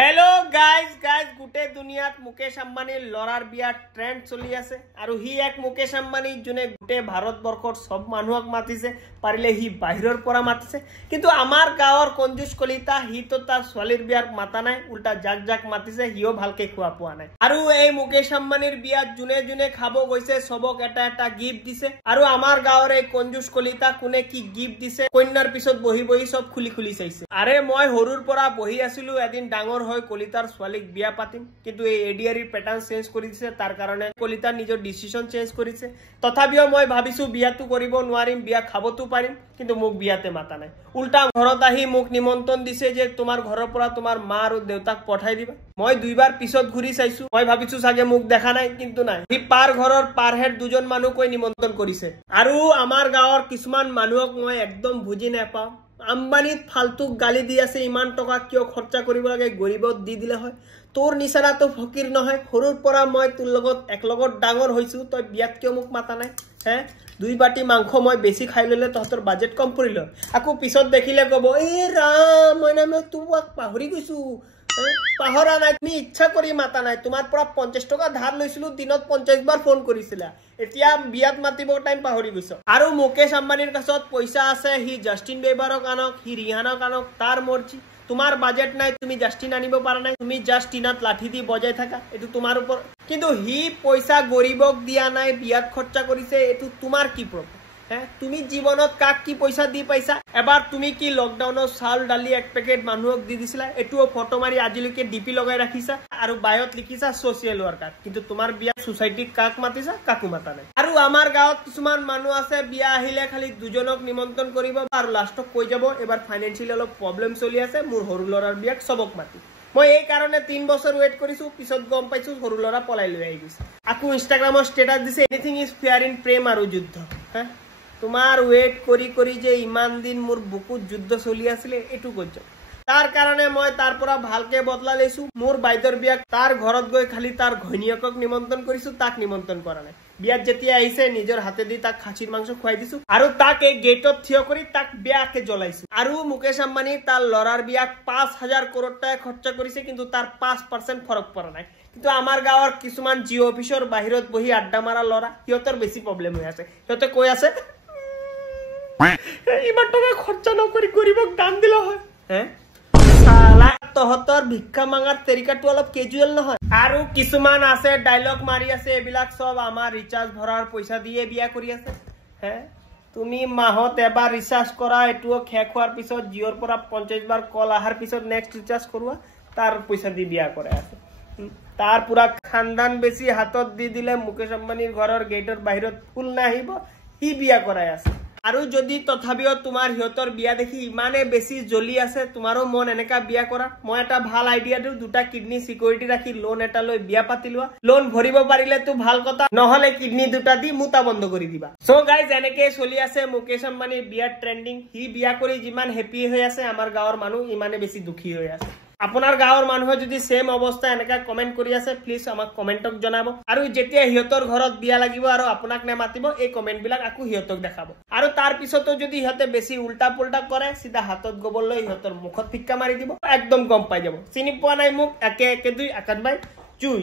hello guys गोटे दुनियात मुकेश आम्बानीर लरार बियार ट्रेंड चलि आछे आरु हि एक मुकेश आम्बानी जोने गोटे भारतबर्षर सब मानुहक मातिছে पारिले हि बाहिरर परा मातिছে किन्तु आमार गाँवर कंजूस कलिता हि तो तार स्वालिर बियार माता नाय उल्टा जाक जाक मातिছে हिओ भालके खुआ पुआ नाय आरु এই मुकेश आम्बानीर बियात जोने जोने खाबो गइছে सबक एटा एटा गिफ्ट दिছে आरु आमार गाँवर এই कंजूस कलिता कोने कि गिफ्ट दिছে कन्यार पिছত बहि बहि सब खुली खुली चाइছে आरे মই हरुर परा बहि आसिलु एदिन डांगर হয় কলিতার সোয়ালিক বিয়া পাতিম কিন্তু এই এডিআৰিৰ প্যাটাৰ্ন চেঞ্জ কৰি দিছে তাৰ কাৰণে কলিতাৰ নিজৰ ডিসিশন চেঞ্জ কৰিছে তথাপিও মই ভাবিছো বিয়াটো কৰিব নোৱাৰিম বিয়া খাবতো পাৰিম কিন্তু মোক বিয়াতে মাতা নাই উল্টা ঘৰত আহি মোক নিমন্ত্ৰণ দিছে যে তোমাৰ ঘৰৰ পৰা তোমাৰ মা আৰু দেউতাক পঠাই দিবা মই দুইবাৰ পিছত ঘুৰি চাইছো মই ভাবিছো সাগে মোক দেখা নাই কিন্তু নাই হি পাৰ ঘৰৰ পাৰ হেড দুজন মানুহ কৈ নিমন্ত্ৰণ কৰিছে আৰু আমাৰ গাঁৱৰ কিছুমান মানুহক মই একদম বুজি নাপাওঁ आम्बानीत फालतू गाली दी आसे इमान टका क्यों खर्चा करिब लागे गरीबत दी दिले হয় তোর নিছানা তো ফকির নহয় হৰুৰ পৰা মই তোৰ লগত এক লগত ডাঙৰ হৈছো তই বিয়াত কিয় মোক মাতা নাই হে দুই বাটি মাংস মই বেছি খাই ললে তহতৰ বাজেট কম পৰিল আকো পিছত দেখিলে কব এ ৰাম মই না তোক পাহৰি গৈছো পাহৰা নাই তুমি ইচ্ছা কৰি মাতা নাই তোমাৰ পৰা 50 টকা ধাৰ লৈছিলো দিনত 50 বাৰ ফোন কৰিছিলা এতিয়া বিয়াত মাতিব টাইম পাহৰি গৈছো আৰু মুকেশ আম্বানীৰ কাছত পইচা আছে হি জাস্টিন বিবাৰক আনক হি ৰিহানাক আনক তাৰ মৰ্জি তোমার বাজেট নাই তুমি জাস্টিন আনিব পারা নাই তুমি জাস্টিনাত লাঠি দি বজাই থাকা এটু তোমার উপর কিন্তু হি পয়সা গরিবক দিয়া নাই বিয়াত খরচা করিছে এটু তোমার কি প্রবলেম হ্যাঁ তুমি জীবনত কাক কি পয়সা দি পাইছা এবাৰ তুমি কি লকডাউনৰ চাল ডালি এক প্যাকেট মানুহক দি দিছিলা এটুও ফটো মাৰি আজিলৈকে ডিপি লগাই ৰাখিছা আৰু বায়ত লিখিছা সোশ্যাল ওয়াৰ্কাৰ কিন্তু তোমাৰ বিয়া সোসাইটি কাক মাতিছা কাকু মাতা নাই আৰু আমাৰ গাঁৱত কিছুমান মানুহ আছে বিয়া আহিলে খালি দুজনক নিমন্ত্ৰণ কৰিব আৰু লাষ্টক কৈ যাব এবাৰ ফাইনান্সিয়ালি অলপ প্ৰবলেম চলি আছে মোৰ সৰু লৰাৰ বিয়াক সবক মাতি মই এই কাৰণে 3 বছৰ ওয়েট কৰিছো পিছত গম পাইছো সৰু লৰা পলাই লৈ আহি গৈছে আকু ইনষ্টাগ্ৰামৰ ষ্টেটাস দিছে এনিথিং ইজ ফেয়াৰ ইন প্ৰেম আৰু যুদ্ধ হ্যাঁ তোমার ওয়েট করি করি যে ইমান দিন মোর বুকুত যুদ্ধ চলি আছিল এটু কইছ তার কারণে মই তার পৰা ভালকে বদলা লৈছো মোৰ বাইদৰ বিয়াক তাৰ ঘৰত গৈ খালি তাৰ ঘৈনিয়কক নিমন্ত্ৰণ কৰিছো তাক নিমন্ত্ৰণ কৰা নাই বিয়াত যেতিয়া আহিছে নিজৰ হাতে দি তাক খাচীৰ মাংস খুৱাই দিছো আৰু তাক এই গেটত থিয় কৰি তাক বেয়াকে জ্বলাইছো আৰু মুকেশ আম্বানী তাৰ লৰাৰ বিয়াক 5000 কোটি টাকা খৰচা কৰিছে কিন্তু তাৰ 5% ফৰক পৰা নাই কিন্তু আমাৰ গাঁৱৰ কিছুমান জিও অফিচৰ বাহিৰত বহি আড্ডা মাৰা লৰা সিহঁতৰ বেছি প্ৰবলেম হৈ আছে সিহঁতে কৈ আছে ইমান টকা খৰচা নকৰি গৰিবক দান দিলা হয় হ্যাঁ সালা তহতৰ ভিক্ষা মাঙাৰ তৰিকাটো অলপ কেজুৱেল নহয় আৰু কিছুমান আছে ডায়লগ মাৰি আছে এবিলাক সব আমাৰ ৰিচাৰ্জ ভৰাৰ পইচা দিয়ে বিয়া কৰি আছে হ্যাঁ তুমি মাহত এবাৰ ৰিচাৰ্জ কৰা এটুও খেক হোৱাৰ পিছত জিঅৰ পৰা 50 বাৰ কল আহাৰ পিছত নেক্সট ৰিচাৰ্জ কৰোৱা তাৰ পইচা দি বিয়া কৰে আছে তাৰ পুৰা খানদান বেশি হাতত দি দিলে মুকেশ আম্বানীৰ ঘৰৰ গেটৰ বাহিৰত ফুল নাহিব হি বিয়া কৰাই আছে আৰু যদি তথাপিও তোমাৰ হিয়তৰ বিয়া দেখি ইমানে বেছি জ্বলি আছে তোমাৰো মন এনেকা বিয়া কৰা মই এটা ভাল আইডিয়া দিও দুটা কিডনি সিকিউৰিটি ৰাখি লোন এটা লৈ বিয়া পাতি লোৱা লোন ভৰিব পাৰিলে তো ভাল কথা নহলে কিডনি দুটা দি মুতা বন্ধ কৰি দিবা সো গাইজ এনেকে চলি আছে মুকেশ আম্বানীৰ বিয়া ট্ৰেন্ডিং হি বিয়া কৰি যিমান হেপি হৈ আছে আমাৰ গাঁৱৰ মানুহ ইমানে বেছি দুখী হৈ আছে আপোনাৰ গাঁৱৰ মানুহে যদি সেম অৱস্থা এনেকা কমেন্ট কৰি আছে প্লিজ আমাক কমেন্টক জনাব আৰু যেতিয়া হিয়তৰ ঘৰত বিয়া লাগিব আৰু আপোনাক নে মাতিব এই কমেন্ট বিলাক আকু হিয়তক দেখাব আৰু তাৰ পিছতো যদি হিয়তে বেছি উল্টা পুল্টা কৰে সিধা হাতত গোবৰ লৈ হিয়তৰ মুখত ফিক্কা মাৰি দিব একদম গম পাই যাব চিনি পোৱা নাই মোক একে একে দুই আকাশ বাই জুই